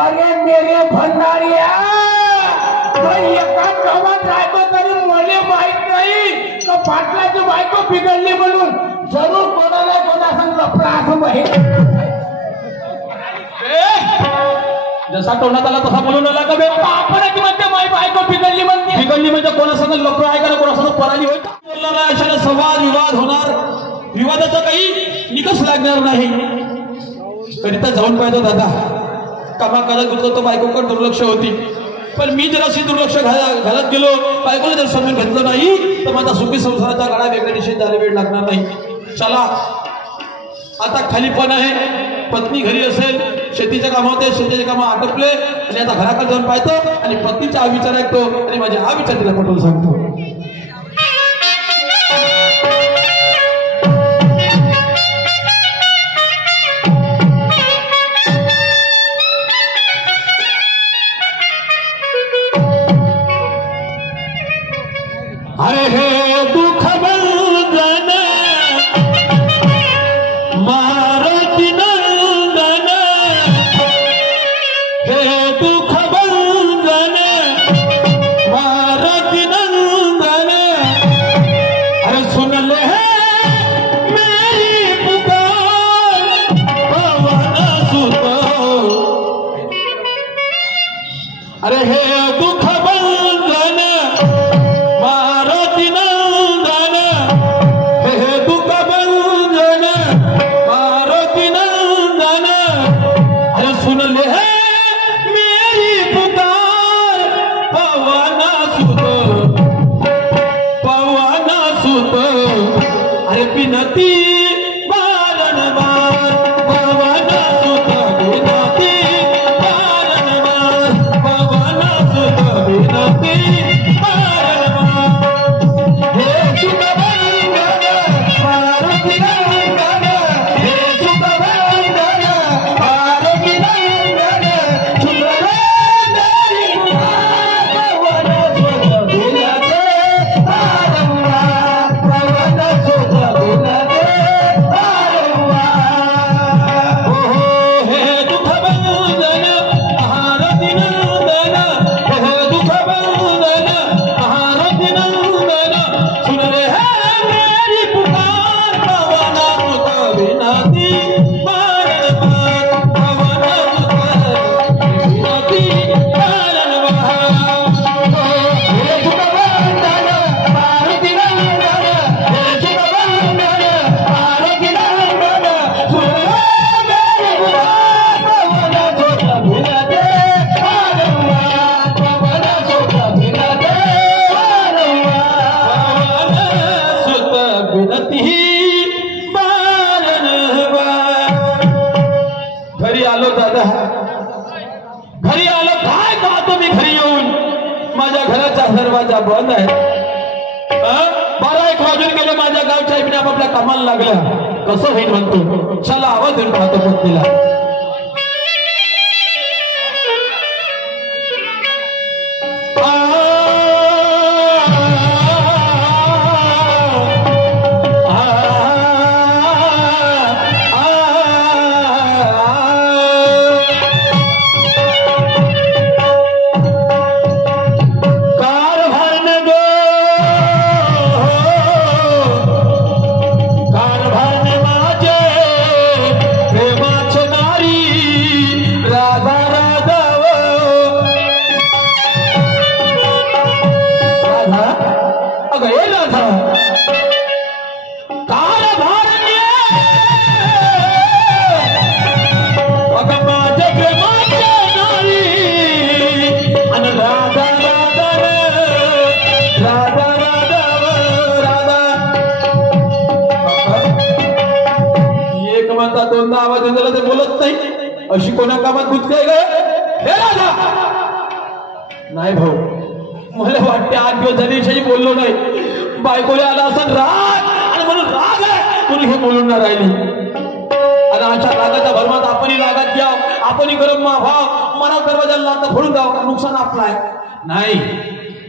अरे मेरे भंडारिया एका गावात राहतो तरी मला माहित नाही का पाटलाची बायको बिघडली म्हणून जरूर कोणाला कोणासंग लपला असं माहित जसा तोंडात आला तसा बोलून आला का बे आपण की म्हणते माई बायको बिघडली म्हणजे कोणासंग लपला आहे का कोणासंग पराली होईल बोलणार अशाने संवाद विवाद होणार विवादाचा काही निकष लागणार नाही कधी तर जाऊन पाहिजे दादा कामा करत गुजरतो बायकोकडे दुर्लक्ष होती पण मी जर अशी दुर्लक्ष घालत गेलो बायकोला जर समजून घेतलं नाही तर माझा सुखी संसाराचा गाडा वेगळ्या दिशेत जायला वेळ लागणार नाही चला आता खाली पण आहे पत्नी घरी असेल शेतीच्या कामात होते शेतीचे काम आटपले आणि आता घराकडे जाऊन पाहतो आणि पत्नीचा हा विचार ऐकतो आणि माझे हा विचार तिला पटवून सांगतो अरे हे दुःख बंधन मारुती नंदन हे दुःख बंधन मारुती नंदन अरे सुन ले मेरी पुकार पवन सुत अरे हे दुःख बंधन मारुती नंदन हे दुःख बंधन मारुती नंदन अरे सुन ले मेरी पुकार पवन सुत अरे बिनती बारंबार पवन सुत बिनती बारंबार पवन सुत बिनती घरी आलो दादा घरी आलो काय पाहतो मी घरी येऊन माझ्या घराचा दरवाजा बंद आहे 12-1 वाजून गेले माझ्या गावच्या आईने आपापल्या कामाला लागला कसं होईल म्हणतो चला आवाज देऊन पाहतो पत्नीला दोनदा आवाज दिला ते बोलत नाही अशी कोणा कामात गुंतले ग हे राजा नाही भाऊ मला वाटते 8 दिवस झाली बोललो नाही बायकोले आला असं राग आणि म्हणून राग आहे कोणी हे बोलून ना राहिली आणि अशा रागाच्या भरमात आपणही रागात घ्या आपणही गरम भाव मना दरवाजाला आता फोडून द्यावं का नुकसान आपलं आहे नाही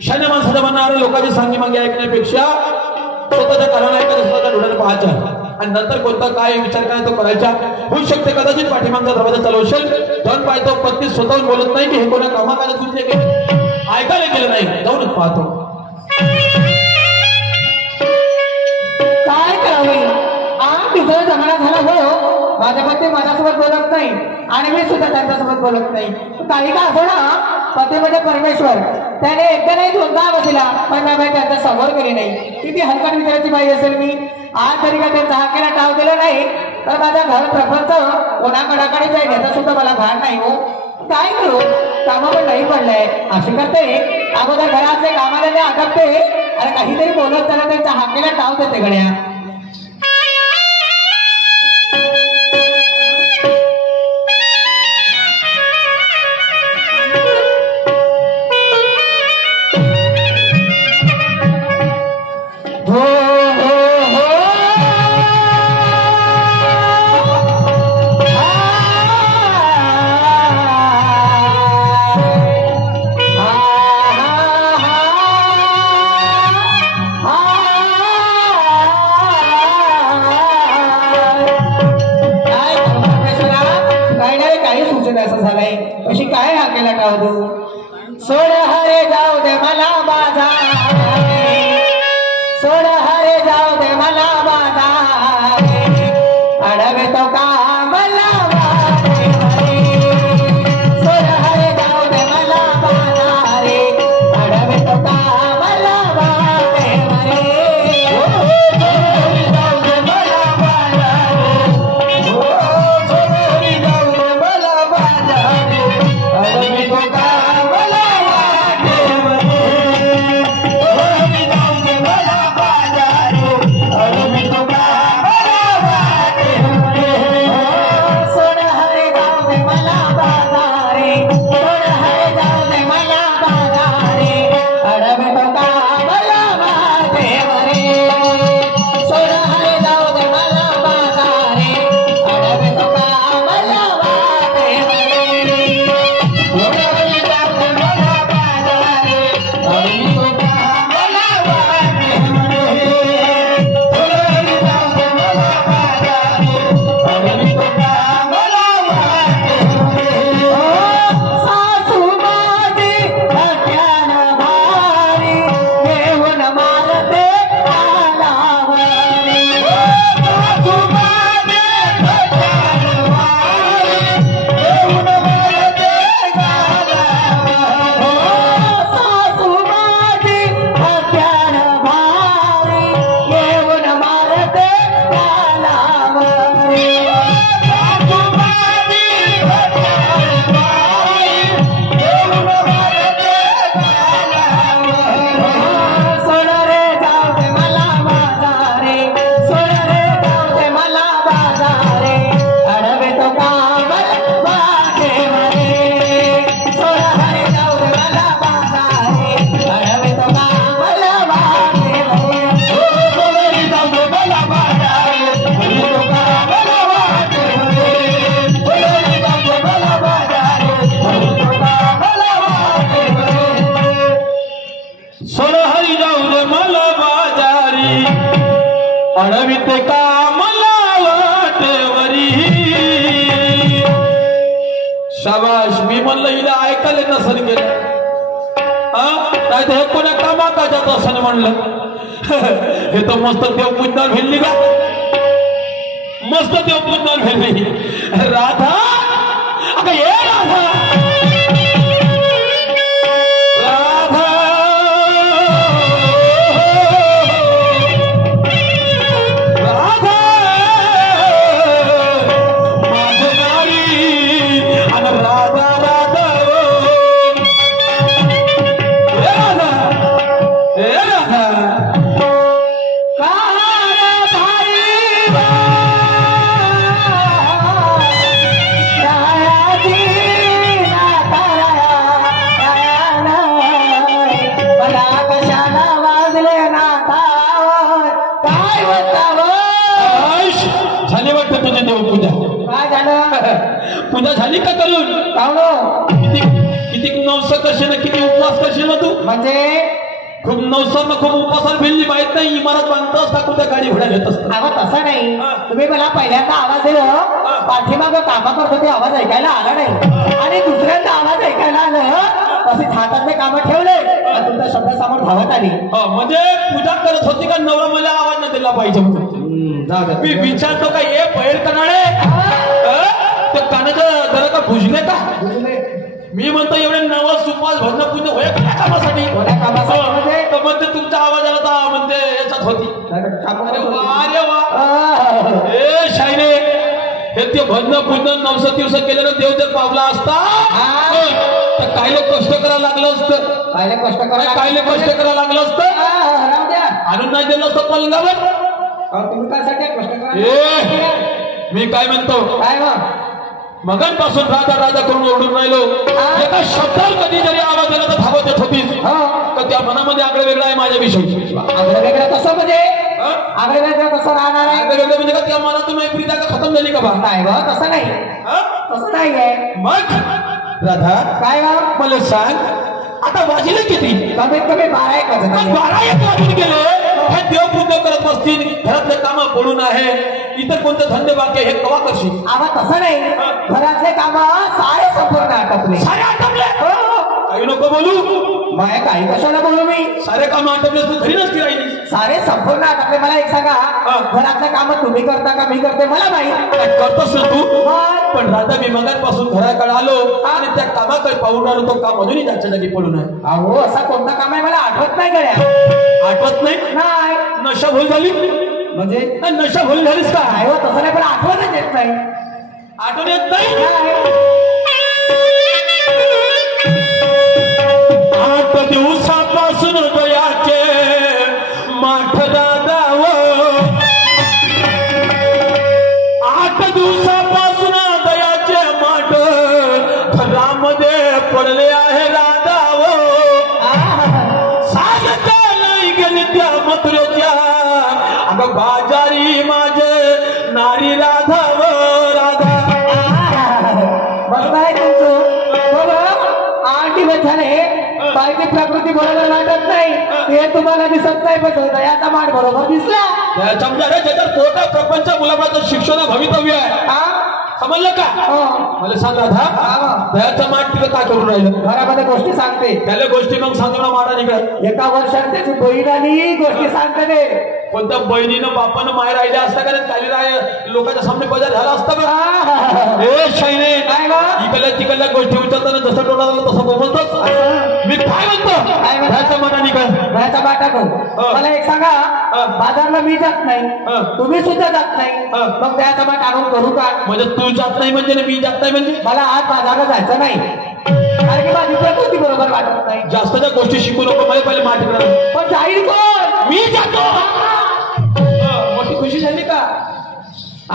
शहाण्या माणसाच्या म्हणणाऱ्या लोकांची सांगी मागे ऐकण्यापेक्षा स्वतःच्या कानाला ऐकत स्वतःच्या डोळ्याने पाहायचं आणि नंतर कोणता काय विचार करायचा तो करायचा. होऊ शकते कदाचित पाठीमागचा दरवाजा चालवशील जाऊन पाहतो. पत्नी स्वतःहून बोलत नाही की हे कोणा कामाकाला गुंतले गेले, ऐकायला गेलं नाही, जाऊनच पाहतो. काय करावे तिचा जमाना झाला हो. माझ्या पती माझ्यासोबत बोलत नाही आणि मी सुद्धा त्यांच्यासोबत बोलत नाही. काही का असो ना, पती म्हणजे परमेश्वर. त्याने एकदा नाही दोनदा बसला पण मी त्यांच्या समोर गेली नाही. किती हलकट विचारायची बाई असेल मी. आज तरी का त्यांचा हाकेला टाव दिला नाही तर माझ्या घर प्रपंच कोणाकडाकडे जाईल याचा सुद्धा मला भान नाही हो. काय करू, कामा पण नाही पडलंय. अशी करते अगोदर घरातले कामाला मी आटपते आणि काहीतरी बोलत त्याला त्यांच्या हाकेला टाव देते गड्या. अशी काय हाकेला टाव देऊ. सोड हरे जाऊ दे मला बाजार, सोड हरे जाऊ दे मला बाजार, अडवे तो का मला सोड हरे जाऊ दे मला बाजार, अडवे तो का मला अडविते कामला वाटेवरी. शाबाश, मी म्हणलं हिला ऐकायला नसेल गेलं, नाही तर हे कोणा कामाकाच्यात असं म्हणलं. हे तर मस्त देव पुन्हा भेटली का, मस्त देव पुन्हा भेटली. राधा अगं ये राधा, पूजा झाली का करून? किती किती नवस करशील, किती उपवास करशील ना तू. म्हणजे खूप नवसानं खूप उपासाला भिल्ली माहित नाही इमारत बांधत असता कुठे गाडी घोडा घेत असता अहो तसं नाही हा. तुम्ही मला पहिल्यांदा आवाज दिला पाठीमागं कामा करतो ते आवाज ऐकायला आला नाही आणि दुसऱ्यांदा आवाज ऐकायला आलं तसे हातातले कामं ठेवले आणि तुमच्या शब्दासमोर धावत आली म्हणजे पूजा करत होती का नवरा मला आवाज न दिला पाहिजे म्हणून जाऊ द्या. मी विचारतो का हे बैल कनाळे ते कानाच्या जरा का भुजले का मी म्हणतो एवढे नवस सुपास भजन पूजा होय का या कामासाठी कोण्या कामासाठी म्हणजे? तर म्हणते तुमचा आवाज आला तर म्हणते याच्यात होती अरे वा ए शायरे हे ते भजन पूजन नवस दिवस केलं ना देव जर पावला असता तर कायले कष्ट करायला लागलं असतं कायले कष्ट करा कायले कष्ट करायला लागलं असतं राहू द्या आणून नाही दिलं असतं पलंगावर तुम्ही काय कष्ट करा मी काय म्हणतो काय मग मगांपासून राजा राजा करून ओढून राहिलो एका शब्दावर कधी जरी आवाज दिला तर धावत येत होतीस तर त्या मनामध्ये आगळं वेगळं आहे माझ्याविषयी आगळं वेगळं कसं म्हणजे आगळं वेगळं कसं राहणार आहे आगळं वेगळं म्हणजे का त्या मनातून मैत्री जागा खतम झाली का बा नाही बा तसं नाही तसं नाही आहे मग राधा काय बा मला सांग आता वाजले किती कमीत कमी 12-1 वाजता 12-1 वाजून गेले हे देवपूजा करत बसतील घरातले कामं पडून आहे इतर कोणते धंदे बाकी हे कवा करशील आवा तसं नाही घरातले काम सारे संपूर्ण आटपले सारे आटपले काही नको बोलू मग काही कशाला बोलू मी सारे काम आटपले तू घरी नसती राहिली सारे संपूर्ण आटपले मला एक सांगा घरातले काम तुम्ही करता का मी करते मला माहित करतोस ना तू मग पण राधा मी मगांपासून घराकडे आलो आणि त्या कामाकडे पाहून आलो तो काम अजूनही त्याच्या जागी पडून आहे अहो असा कोणता काम आहे मला आठवत नाही गड्या आठवत नाही नाही नशा भूल झाली म्हणजे नशा भूल झालीस का नाही हो तसं नाही पण आठवतच येत नाही आठवण येत नाही नाही. 8 दिवसापासून दयाचे माठ राधाव 8 दिवसापासून दयाचे माठ घरामध्ये पडले आहे राधाव सांगता नाही गेले त्या मथुरेच्या अगं बाजारी माझे नारी राधाव राधा बरोबर आहे तुमचं बरोबर 8 दिवस झाले बाईची प्रकृती बरोबर वाटत नाही हे तुम्हाला दिसत नाही पण दयाचा माठ बरोबर दिसला ज्याच्या पोटा प्रपंच मुलाबाचं शिक्षण भवितव्य आहे समजलं का मला सांग राधा दयाचा माठ तिला काय करून राहिलं घरामध्ये गोष्टी सांगते त्याला गोष्टी मग सांगू ना माडा निघत एका वर्षात त्याची बहीण आली गोष्टी सांगते ते कोणत्या बहिणीनं बापानं माय राहिले असता का काही लोकांच्या सामने बाजार झाला असता का ए शाईने काय गं? इकडल्या तिकडल्या गोष्टी विचारताना जसं टोळा झाला तसं बोलतोस मी काय म्हणतो काय म्हणतो? दयाचा माडा निघत दयाचा माठ टाकून मला एक सांगा बाजारला मी जात नाही तुम्ही सुद्धा जात नाही मग दयाचा माठ आणून करू का म्हणजे तू जात नाही म्हणजे मी जात नाही म्हणजे मला आज बाजारला जायचं नाही कारण की माझी प्रकृती बरोबर वाटत नाही जास्त त्या गोष्टी शिकू नको मला पहिले माठ करा पण जाईल कोण मी जातो मोठी खुशी झाली का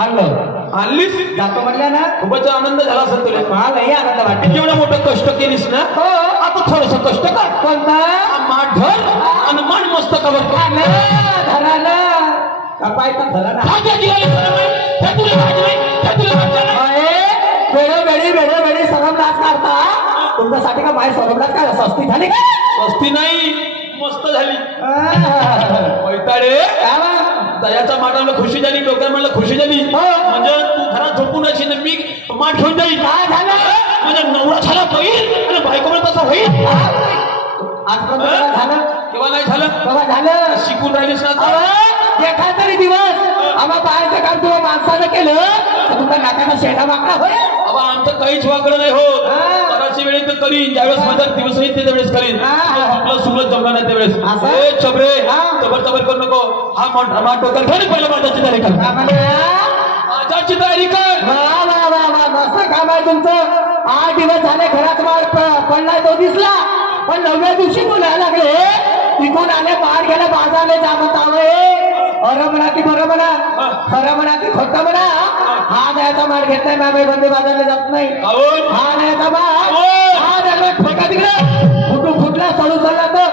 आणलं आणलीस जातो म्हटलं ना खूपच आनंद झाला असेल तुला मला नाही आनंद वाटत एवढं मोठं कष्ट केलीस ना हो आता थोडस कष्ट कर कोणता माठ धर आणि मान मस्त कवर धनाला कपाय पण धरा ना वेळोवेळी सरमलाच काढता तुमच्यासाठी का बाहेर सरमलाच काय सस्ती झाली का स्वस्ती नाही मस्त झाली पैताडे दयाच्या माठाला खुशी झाली डोक्यात म्हणलं खुशी झाली म्हणजे तू घरात झोपून असेल मी माठ घेऊन जाईल काय झालं म्हणजे नवरा झाला होईल आणि बायको म्हणत तसं होईल आजपर्यंत झालं केव्हा नाही झालं तेव्हा झालं शिकून राहिलीस ना एखाद तरी दिवस आम्हा बाहेरचं काम तुला माणसानं केलं तर तुमच्या नाकाचा शेडा वाकडा होय बाबा आमचं काहीच वाकडं नाही होत करायच्या वेळी तर करीन ज्यावेळेस माझा दिवस येईल त्याच्या वेळेस करीन तुला सुरत जमला नाही त्यावेळेस ए चबरे चबर चबर करू नको हा माठ डोक्यात घे पहिलं माझ्याची तयारी कर माझ्याची तयारी कर वा वा वा वा मस्त काम आहे तुमचं 8 दिवस झाले घरात मार पडलाय तो दिसला पण 9व्या दिवशी बोलायला लागले तिकून आले बाहेर गेले बाजारले जामत आवे अरे म्हणा की बरं म्हणा खरं म्हणा की खोटं म्हणा हा द्यायचा मार घेत नाही मामे बंदी बाजारला जात नाही हा द्यायचा मार हा द्यायला ठोका तिकडे फुटू फुटला सळू सळला तर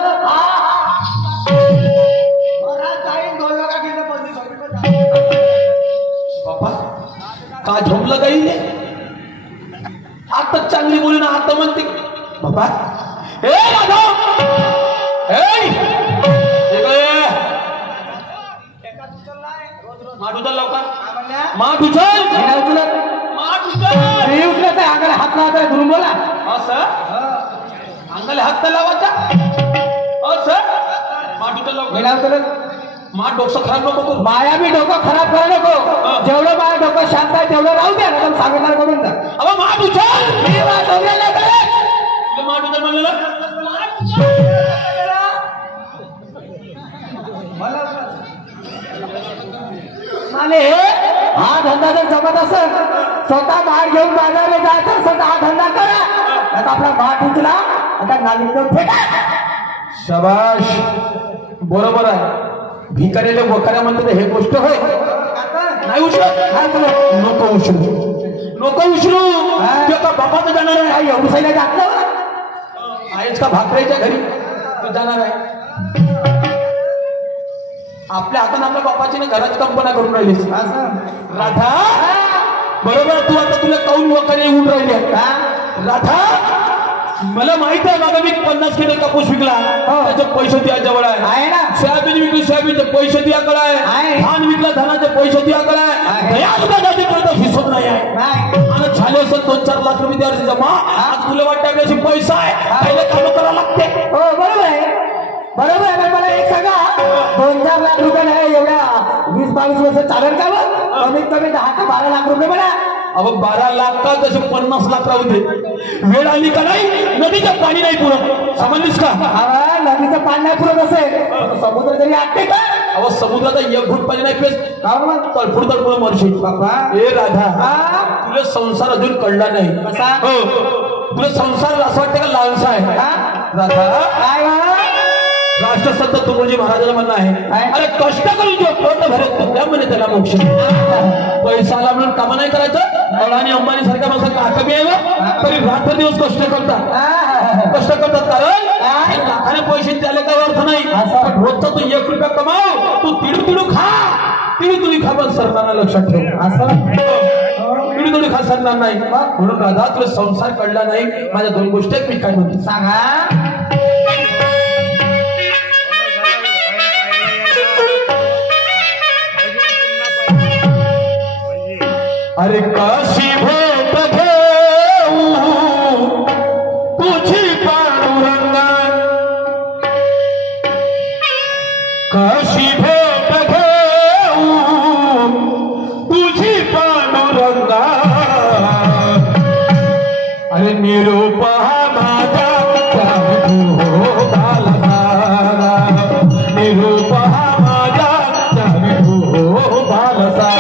बाबा का झोपलं काही आता चांगली बोलून आता म्हणते बाबा ए राधा ए उचल लवकर माठ उचल माठ उचल उचलत आहे अंगाला हात लावता धरून बोला असं अंगाला हात लावायचा असं माठ उचल लवकर उचलत माठ डोकं खराब नको करू माया बी डोकं खराब करू नको जेवढं माझं डोकं शांत आहे तेवढं राहू द्या ना सांगणार करून जा अबा माठ उचल मी माठ उचलला तुला माठ उचल म्हणलं माठ उचल आणि हा धंदा जर जमत असेल स्वतः माठ घेऊन बाजारला जायचं असेल तर हा धंदा करा आता आपला माठ उचला आता नालीत फेका शाबाश बरोबर आहे भिकाऱ्याला वकाऱ्या म्हणतात हे गोष्ट होय नाही उचलत नको उचलू तो का बापाचं जाणार आहे काही एवढं जात आहेच का भाकऱ्याच्या घरी तो जाणार आहे आपल्या हाताने आपल्या बापाची ना घराची कल्पना करून राहिलीस राधा बरोबर तू आता तुला काऊन वकारे येऊन राहिले राधा मला माहित आहे बाबा मी 50 किलो कापूस विकला त्याचे पैसे तुझ्याजवळ आहे ना सोयाबीन विकली सोयाबीनचे पैसे तुझ्याकडे आहे धान विकला धानाचे पैसे तुझ्याकडे आहे हिशोब नाही आहे आणि झाले असं 2-4 लाख रुपये द्यायचे जमा आज तुला वाटतं आपल्याशी पैसा आहे पहिले काम करावं लागते हो बरोबर आहे मला एक सांगा 2-4 लाख रुपये नाही एवढ्या 20-22 वर्ष चालेल का मग कमीत कमी 10 ते 12 लाख रुपये म्हणा अहो 12 लाख का तसे 50 लाख राहू दे वेळ आली का नाही नदीचं पाणी नाही पुरत समजलीस का नदीचं पाणी नाही पुरत असेल समुद्र तरी आटते का अहो समुद्राचा 1 फूट पाणी नाही पेस तडफड मरशी बाबा ए राधा तुला संसार अजून कळला नाही हो तुला संसार असं वाटतं का लहानसा आहे राधा राष्ट्रसंत तुकोजी महाराजांना म्हणणं आहे अरे कष्ट करून जो पोट भरत त्या म्हणे त्याला मोक्ष पैसा आला म्हणून कामा नाही करायचं अडाणी अंबानी सारख्या माणसाला कमी आहे तरी रात्र दिवस कष्ट करतात कारण लाखाने पैसे त्याला काही अर्थ नाही पण रोजचा तू 1 रुपया कमाव तू तिडू खा तिडू खा पण सरकारला लक्षात ठेव असं तिडू खा सरणार नाही म्हणून राधा तुला संसार कळला नाही माझ्या 2 गोष्टी मी काय म्हणतो सांगा अरे काशी भेट घेऊ तुझी पांडुरंगा काशी भेट घेऊ तुझी पांडुरंगा अरे निरोप माझा निरोप माझा बालसा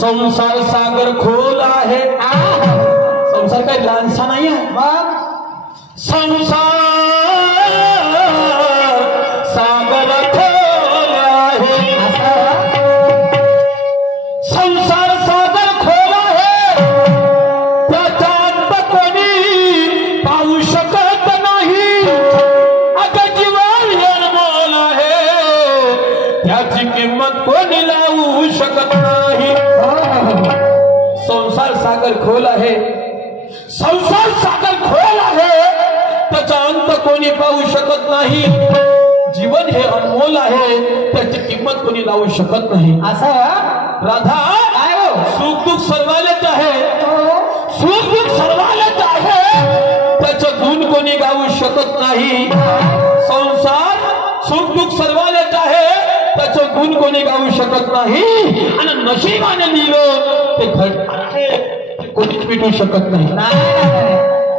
संसार सागर खोल आहे संसार काही लहानसा नाही आहे संसार सागर खोल आहे संसार सागर खोल आहे त्याच्यात कोणी पाहू शकत नाही अगं जीवन अनमोल आहे त्याची किंमत कोणी लावू शकत नाही संसार सागर खोल आहे संसार सागर खोल आहे त्याचा अंत कोणी पाहू शकत नाही जीवन हे अनमोल आहे त्याची किंमत कोणी लावू शकत नाही असं राधा सुख दुःख सर्वालेच आहे सुख दुःख सर्वालेच आहे त्याचं गुण कोणी गाऊ शकत नाही संसार सुख दुःख सर्वाले आहे त्याचं गुण कोणी गाऊ शकत नाही आणि नशिबाने लिहिलं ते घट आहे ते कोणीच मिटवू शकत नाही.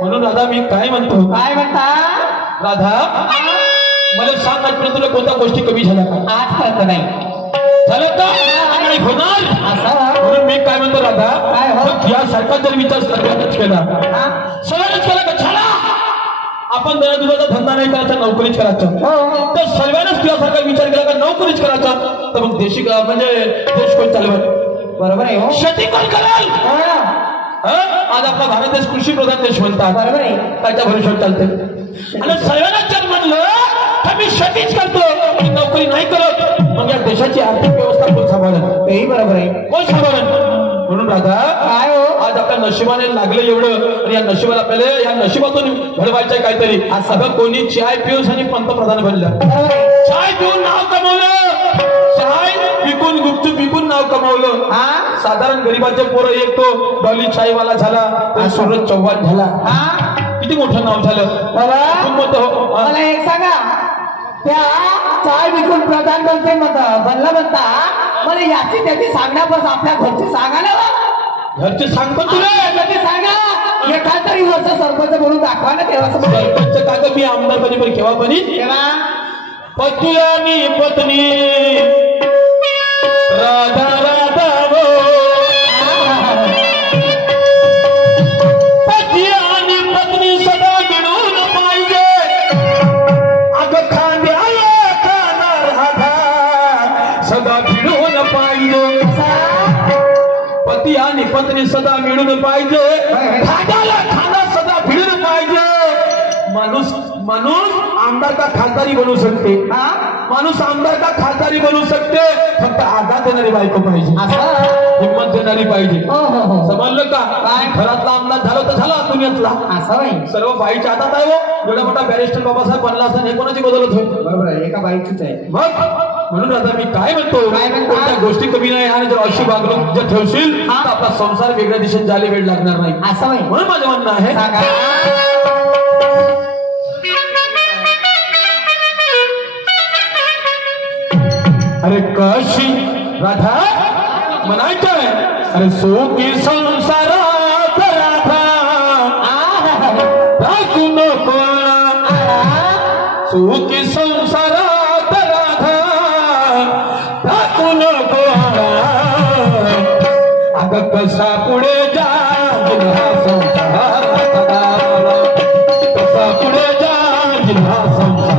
म्हणून राधा मी काय म्हणतो, काय म्हणता राधा मला सांग आजपर्यंत तुला कोणत्या गोष्टी कमी झाल्या का? आज कळत नाही झालं का आणि होणार असं. म्हणून मी काय म्हणतो राधा, काय हो? यासारखा जर विचार सगळ्यांनाच केला सगळ्यांनाच केला का छाला आपण दया दुधाचा धंदा नाही करायचा, नोकरीच करायचं. तर सर्वांनाच तुझ्यासारखा विचार केला का नोकरीच करायचा, तर मग देशी म्हणजे देश कोण चालवत? बरोबर आहे हो. शेती कोण कराल? आज आपला भारत देश कृषी प्रधान देश म्हणतात. बरोबर आहे. त्याच्या भरोश्यावर चालते आणि सर्वांनाच जर म्हणलं तर मी शेतीच करतो आणि नोकरी नाही करत, मग या देशाची आर्थिक व्यवस्था कोण सांभाळेल? तेही बरोबर आहे. कोण सांभाळेल? म्हणून राधा काय हो आज आपल्या नशिबाने लागलं एवढं आणि या नशिबाला आपल्याला या नशिबातून घडवायचं काहीतरी. आज सगळं कोणी चाय पिऊन आणि पंतप्रधान बनलं, चाय पिऊन नाव कमवलं, चाय विकून गुपचूप विकून नाव कमवलं. साधारण गरीबाचे पोरं एक तो डॉली चायवाला झाला, तो सूरज चव्हाण झाला. किती मोठं नाव झालं, खूप मोठं. मला एक सांगा, त्या चाय विकून प्रधानमंत्री बनला म्हणता, मला याची त्याची सांगण्यापासून आपल्या घरची सांगा ना. घरचे सांगतो तुला, घरचे सांगा एखाद तरी वर्ष सरपंच म्हणून दाखवा ना. तेव्हा सरपंच का ग, मी आमदार बनी पण केव्हा बनी? तेव्हा पती आणि पत्नी राधा राधा वो, पती आणि पत्नी सदा मिळून पाहिजे. अगं खांद्याला खाना राधा सदा मिळून पाहिजे. पती आणि पत्नी सदा मिळून पाहिजे, खांद्याला खाना सदा मिळून पाहिजे. माणूस आमदार का खासदारी बनवू शकते, माणूस आमदार का खासदारी बनवू शकते, फक्त आघात देणारी बायको पाहिजे, हिंमत देणारी पाहिजे. समजलं का? घरातला आमदार झाला तर झाला दुनियातला. असं सर्व बाईच्या हातात आहे. एवढा मोठा बॅरिस्टर बाबासाहेब बनला असता हे कोणाची बदलत होईल? बरोबर आहे, एका बाईचीच आहे. मग म्हणून आता मी काय म्हणतो, कोणत्या गोष्टी कमी नाही आणि जर अशी वागणूक जर ठेवशील तर आपला संसार वेगळ्या दिशेने जायला वेळ लागणार नाही. असं आहे. म्हणून माझं म्हणणं आहे, अरे कशी राधा म्हणायचंय, अरे सोकी संसारात राधा टाकू नको, सोकी संसारात राधा टाकू नको. अगं कसा पुढे जा संसार, कसा पुढे जा संसार.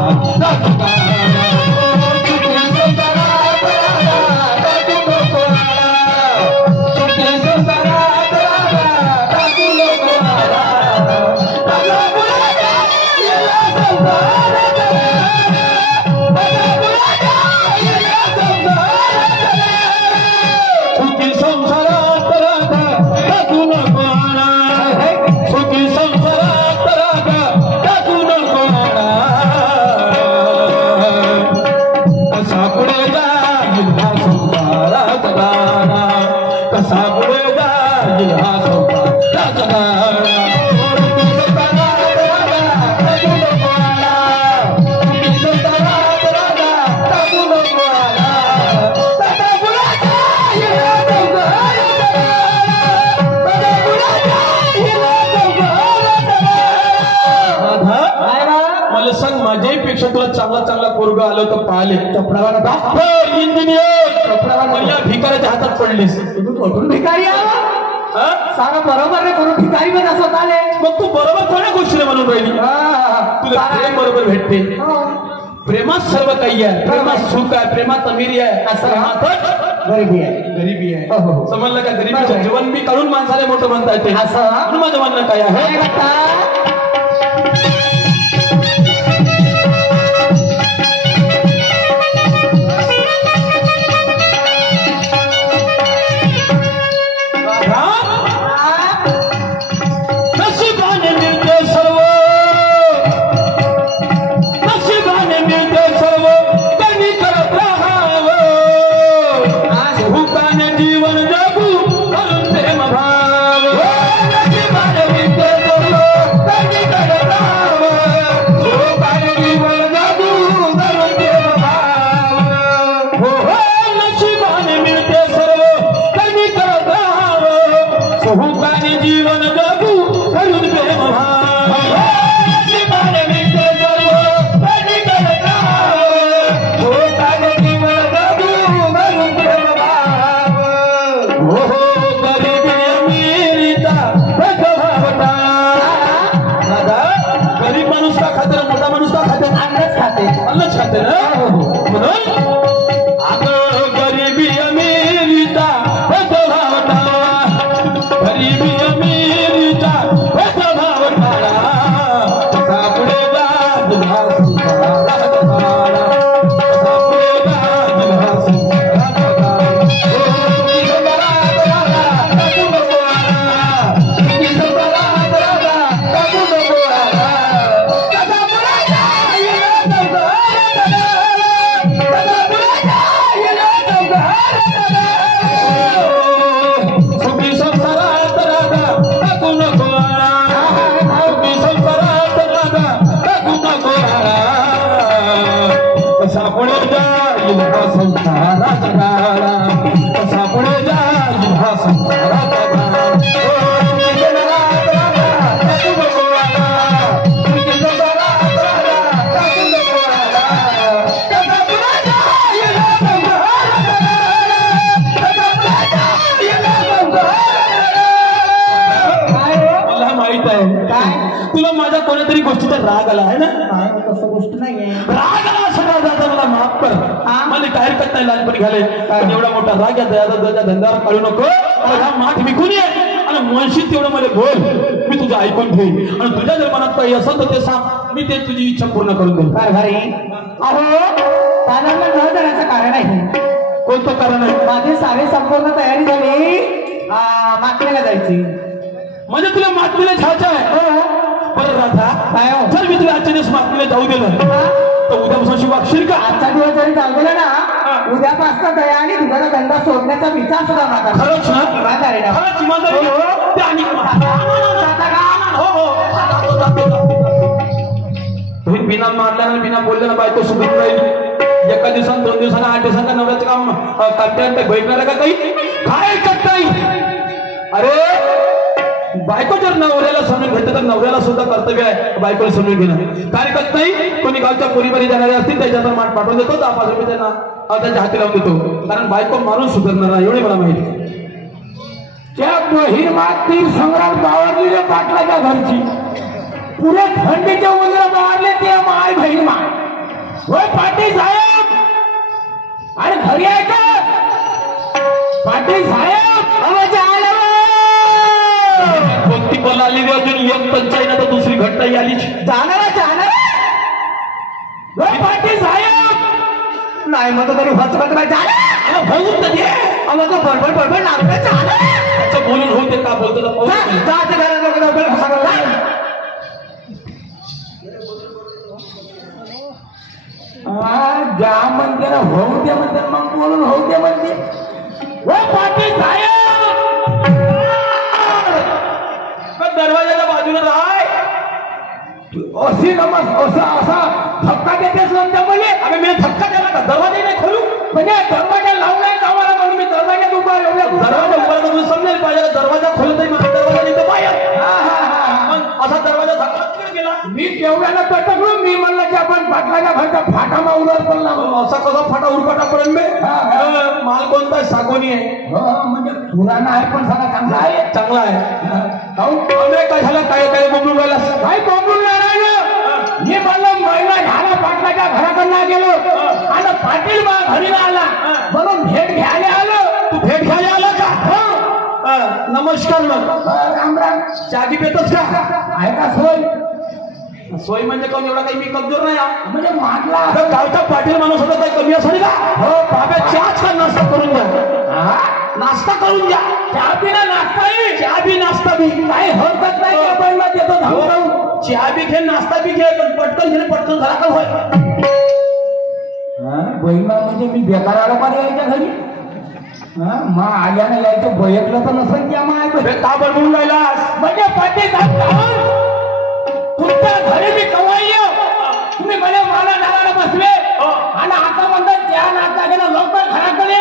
तुला चांगला चांगला पोरगा आलो तर पाहिले चपडावाला डॉक्टर इंजिनियर भिकाऱ्याच्या हातात पडलीस. कुठून भिकारी सांगा बरोबर नाही, करून भिकारी पण असं आले. मग तू बरोबर कोणा गोष्टीने म्हणून राहिली? तुला प्रेम बरोबर भेटते. प्रेमात सर्व काही आहे, प्रेमात सुख आहे, प्रेमात अमिरी आहे, प्रेमातच गरिबी आहे. गरिबी आहे. समजलं का? गरिबीचं जीवन मी काढून माणसाने मोठं म्हणता येते. असं माझं म्हणणं काय आहे, जीवन जगू प्रेम भाव. जीवन जगू करून प्रेम भाव जीवन विकते सर्व कधी करता होता जीवन जगू करून प्रेम भाव हो गरीबी अमीरीचा भावता दादा गरीब माणूस का खाते ना मोठा माणूस का खाते अन्नच खाते अन्नच खाते ना म्हणून गरीबी अमीरीचा भावता गरीबी अमीरीचा भावता सापडे तुझा संसारात भाडा सापडे तुझा संसारात संसारात गाळा कसा पुढे जाईल हा संसारात मला माहित आहे काय तुला माझ्या कोणत्यातरी गोष्टीचा राग आला आहे ना तसं गोष्ट नाहीये राग आला सगळा दादा मला माफ कर मला टायर करता नाही लहानपणी घाले पण एवढा मोठा राग या दयाचा धंद्यावर काढू नको माझा माठ विकून ये आणि म्हणशील तेवढं मला बोल मी तुझं ऐकून घेईन आणि तुझ्या जर मनात काही असेल तर ते सांग मी ते तुझी इच्छा पूर्ण करून देईन काय भारी अहो दादांना न जाण्याचं कारण आहे कोणतं कारण आहे माझी सारी संपूर्ण तयारी झाली मागणीला जायची म्हणजे तुला मातमीला जायचं आहे बरं राधा काय हो? जर मी तुला आजच्या दिवस मातमीला जाऊ दिलं तर उद्यापासून शिवाक्षीर का आजचा दिवस जरी चाललेला ना उद्यापासून दया आणि दुधाचा धंदा सोडण्याचा विचार सुद्धा माझा खरंच ना इमानदारी ना खरंच इमानदारी हो. ते आणि तुम्ही बिना मारल्यानं बिना बोलल्यानं बायको सुधरून राहील एका दिवसात 2 दिवसांना 8 दिवसांना नवऱ्याचं काम करता बैठणार का काही काय करताय अरे बायको जर नवऱ्याला समजून घेते तर नवऱ्याला सुद्धा कर्तव्य आहे बायकोला समजून घेणं काय करत नाही कोणी गावच्या पोरीबारी जाणारे असतील त्याच्यावर मान पाठवून देतो 10-5 रुपये त्यांना त्यांच्या हाती लावून देतो कारण बायको मारून सुधारणार नाही एवढे मला माहिती त्या बहीण माती संग्राम बावरली पाटलाच्या घरची पुरे थंडीच्या उंदरा बावरले ते माय बहीण माय होय पाटील साहेब अरे घरी आहे का पाटील साहेब आवाज आला कोणती बोला आली अजून एक पंचायत ना तर दुसरी घटना आली जाणार पाटील साहेब नाही म्हणतो तरी हचकत नाही झालं होऊन तर ये आम्हाला बडबड लागलं झालं बोलून होते का बोलतो ज्या म्हणते ना होऊ दे म्हणते मग बोलून होऊ दे म्हणते पाटील साहेब दरवाजाच्या बाजूला राहाय अशी असा धक्का देतेस नंतर मला अरे मी धक्का द्याला का दरवाजा नाही खोलू म्हणजे दरवाजा लावलाय गावाला म्हणून मी दरवाजात उभा दरवाजा उभा तुम्ही समजेल पाहिजे दरवाजा खोलतोय मला दरवाजा नाही तर बाहेर असा दरवाजा धक्का गेला मी केवढ्याला पटकलो मी म्हणलं की आपण पाटलाच्या घरचा फाटा माऊलावर पडला असा कसा फाटा उरफाटा पडेल बे माल कोणता आहे सागोनी आहे म्हणजे पुराणा आहे पण सगळा चांगला आहे चांगला आहे काय झालं काय काय बोंबलून राहिला काय बोंबलून राहिलं मी म्हणलं महिना झाला पाटलाच्या घराकडनं गेलो आणि पाटील बा घरी आला म्हणून भेट घ्यायला आलो तू भेट घ्यायला आला का नमस्कार मग राम राम चाबी पेतच का आहे का सोय सोय म्हणजे कोण एवढा काही मी कमजोर नाही म्हणजे मागला गावचा पाटील माणूस होता काही कमी असेल का हो बाबा चहाच का नाश्ता करून द्या नाश्ता करून द्या चहा पिना नाश्ता चहा बी नाश्ता बी काही हरकत नाही आपण देतो धावून चहा बी घे नाश्ता बी घे पण पटकन घे पटकन झाला का होय बहिणा म्हणजे मी बेकार आला पाहिजे यायच्या घरी मा आल्यानं यायचं बयकलं तर नसेल की माय का बनवून राहिलास म्हणजे पाटील तुमच्या घरी मी कवाई तुम्ही मला मला नारायण बसले आणि आता म्हणतात त्या नाश्ता गेला लवकर घराकडे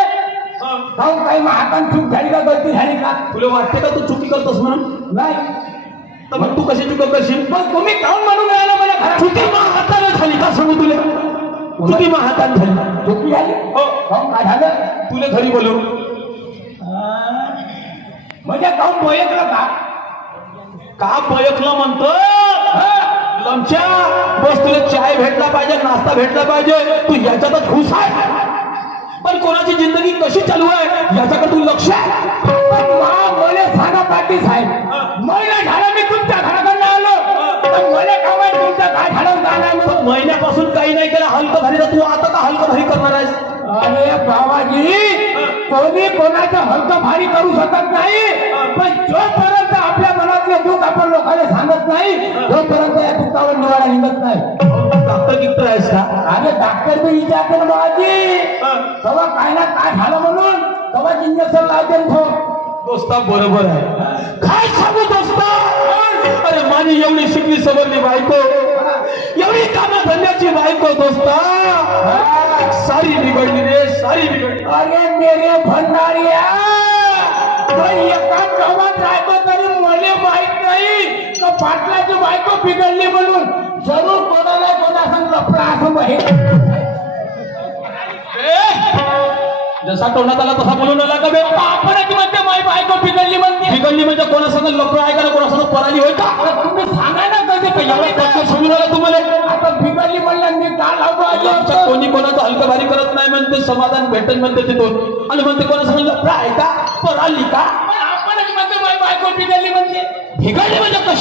काहून काही हातान चूक झाली का गलती झाली का तुला वाटते का तू चुकी करतोस म्हणून नाही तर मग तू कशी चुका करशील मग तुम्ही काहून म्हणून राहिला मला घरात चुकी मा हाताने झाली का सांगू तुला चुकी मा हाताने झाली चुकी झाली हो काहून काय झालं तुला घरी बोलव म्हणजे काहून बोयकलं का बयकलं म्हणतो लमच्या बस तुला चाय भेटला पाहिजे नाश्ता भेटला पाहिजे तू याच्यातच खुश आहे पण कोणाची जिंदगी कशी चालू आहे याच्याकडे तू लक्ष आहे मला सांगा पाटील साहेब महिना झाला मी तुमच्या घराकडनं आलो तर मला का माहित तुमचं काय झालं काय नाही म्हणून. महिन्यापासून काही नाही केलं हलकं भारी तू आता का हलकं भारी करणार आहेस अरे बाबाजी कोणी कोणाचं हलकं भारी करू शकत नाही पण जोपर्यंत आपल्या मनातले दुःख आपण लोकांना सांगत नाही तोपर्यंत या दुःखावर निवारा निघत नाही डॉक्टर गिफ्टर आहेस का अरे डॉक्टर बी विचारते ना बाबाजी तेव्हा काय ना काय झालं म्हणून तेव्हा इंजेक्शन लावते ना दोस्ता बरोबर आहे काय सांगू दोस्ता अरे माझी एवढी शिकली सवरली बायको एवढी कामा धंद्याची बायको दोस्ता सारी बिघडली रे सारी बिघडली अरे मेरे भंडारिया एका गावात राहतो तरी मला माहित नाही का पाटलाची बायको बिघडली म्हणून जरूर कोणाला कोणासंग लफडा असं माहित जसा तोंडात आला तसा बोलून आला का बे आपण म्हणते माझी बायको बिघडली म्हणते बिघडली म्हणजे कोणासंग लफडा आहे का कोणासंग पराली होय का तुम्ही सांगा ना कधी एवढं कष्ट सोडून आला तुम्हाला आता बिघडली म्हणलं मी का लावतो आमच्या कोणी कोणाचं हलकं भारी करत नाही म्हणते समाधान भेटत म्हणते तिथून आणि म्हणते कोणासंग लफडा आहे का पराली का आपण म्हणते माझी बायको बिघडली म्हणते बिघडली म्हणजे कशी